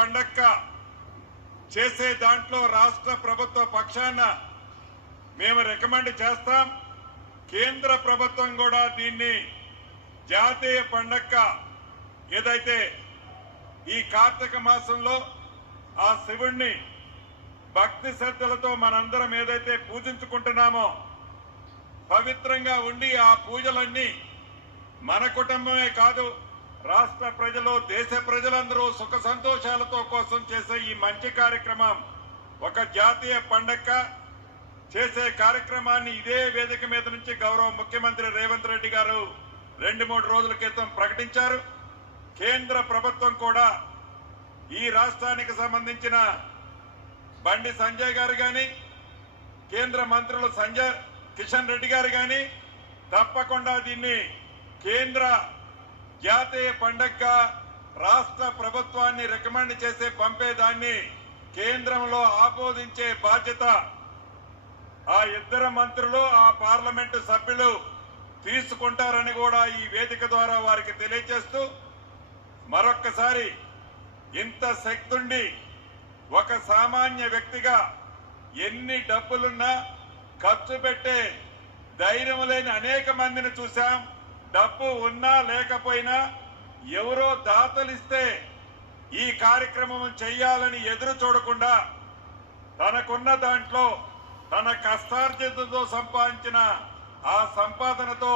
పండగ చేసే దాంట్లో రాష్ట్ర ప్రభుత్వ పక్షాన మేము రికమెండ్ చేస్తాం. కేంద్ర ప్రభుత్వం కూడా దీన్ని జాతీయ పండగ ఏదైతే ఈ కార్తీక మాసంలో ఆ శివుణ్ణి భక్తి శ్రద్ధలతో మనందరం ఏదైతే పూజించుకుంటున్నామో పవిత్రంగా ఉండి ఆ పూజలన్నీ మన కుటుంబమే కాదు రాష్ట్ర ప్రజలు దేశ ప్రజలందరూ సుఖ సంతోషాలతో కోసం చేసే ఈ మంచి కార్యక్రమం ఒక జాతీయ పండగ చేసే కార్యక్రమాన్ని ఇదే వేదిక మీద నుంచి గౌరవ ముఖ్యమంత్రి రేవంత్ రెడ్డి గారు 2-3 రోజుల క్రితం ప్రకటించారు. కేంద్ర ప్రభుత్వం కూడా ఈ రాష్ట్రానికి సంబంధించిన బండి సంజయ్ గారు గాని కేంద్ర మంత్రులు కిషన్ రెడ్డి గారు గాని తప్పకుండా దీన్ని కేంద్ర జాతీయ పండగగా రాష్ట్ర ప్రభుత్వాన్ని రికమెండ్ చేసే పంపేదాన్ని కేంద్రంలో ఆమోదించే బాధ్యత ఆ ఇద్దరు మంత్రులు ఆ పార్లమెంటు సభ్యులు తీసుకుంటారని కూడా ఈ వేదిక ద్వారా వారికి తెలియజేస్తూ మరొక్కసారి ఇంత శక్తుండి ఒక సామాన్య వ్యక్తిగా ఎన్ని డబ్బులున్నా ఖర్చు పెట్టే ధైర్యం లేని అనేక మందిని చూశాం. డబ్బు ఉన్నా లేకపోయినా ఎవరో దాతలిస్తే ఈ కార్యక్రమం చెయ్యాలని ఎదురు చూడకుండా తనకున్న దాంట్లో తన కష్టార్జితంతో సంపాదించిన ఆ సంపాదనతో